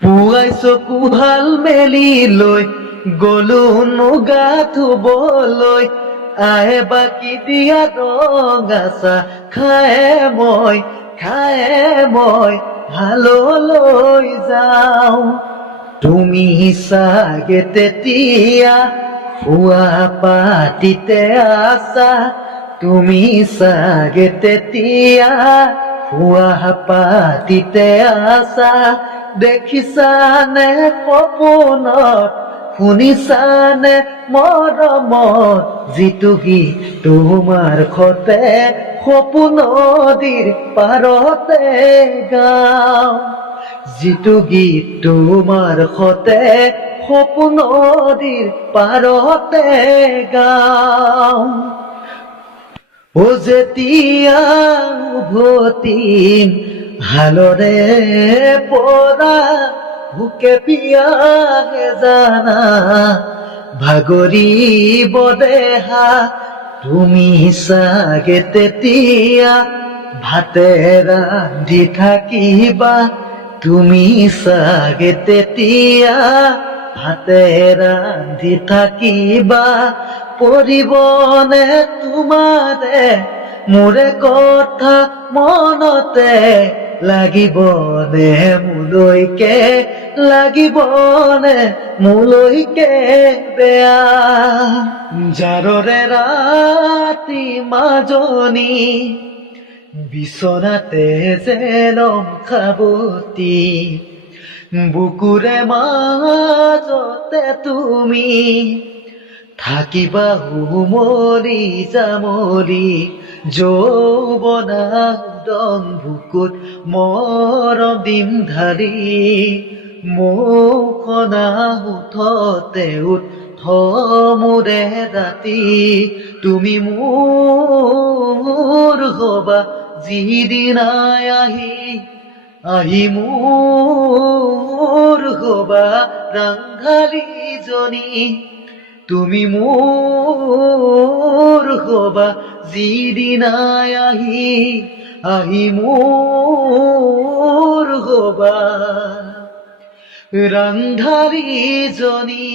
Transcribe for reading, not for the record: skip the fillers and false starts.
পুৱাই চকুহাল মেলি লৈ গলো নুগা ধুবলৈ আহে বাকি দিয়া ৰঙা চাহ খায়ে মই হাললৈ যাওঁ। তুমি চাগে তেতিয়া শুৱা পাতিতে আছা, তুমি চাগে তেতিয়া শুৱা পাতিতে আছা। দেখিছানে সপোনত, শুনিছানে মৰমত, যিটো গীত তোমাৰ সতে সপোন নদীৰ পাৰতে গাওঁ। যিটো গীত তোমাৰ সতে সপোন নদীৰ পাৰতে গাওঁ। ও যেতিয়া উভতিম হালৰে পৰা ভোকে পিয়াহে জানা, ভাগৰিব দেহা, তুমি চাগে তেতিয়া ভাতে ৰান্ধি থাকিবা, তুমি চাগে তেতিয়া ভাতে ৰান্ধি থাকিবা। পৰিবনে তোমাৰে মোৰে কথা মনতে, লাগিবনে মোলৈকে বেয়া। জাৰৰে ৰাতি মাজনী বিচনাতে যেনম খাবতি, বুকুৰে মাজতে তুমি থাকিবা উমলি জামলি। যৌৱনা উদং বুকুত মৰম দিম ঢালি, মৌসনা উঠতে মোৰে ৰাতি। তুমি মোৰ হবা যিদিনাই আহি মোৰ হবা ৰাংঢালীজনী। তুমি মোৰ হবা যিদিনাই আহি মোৰ হবা ৰাংঢালীজনী।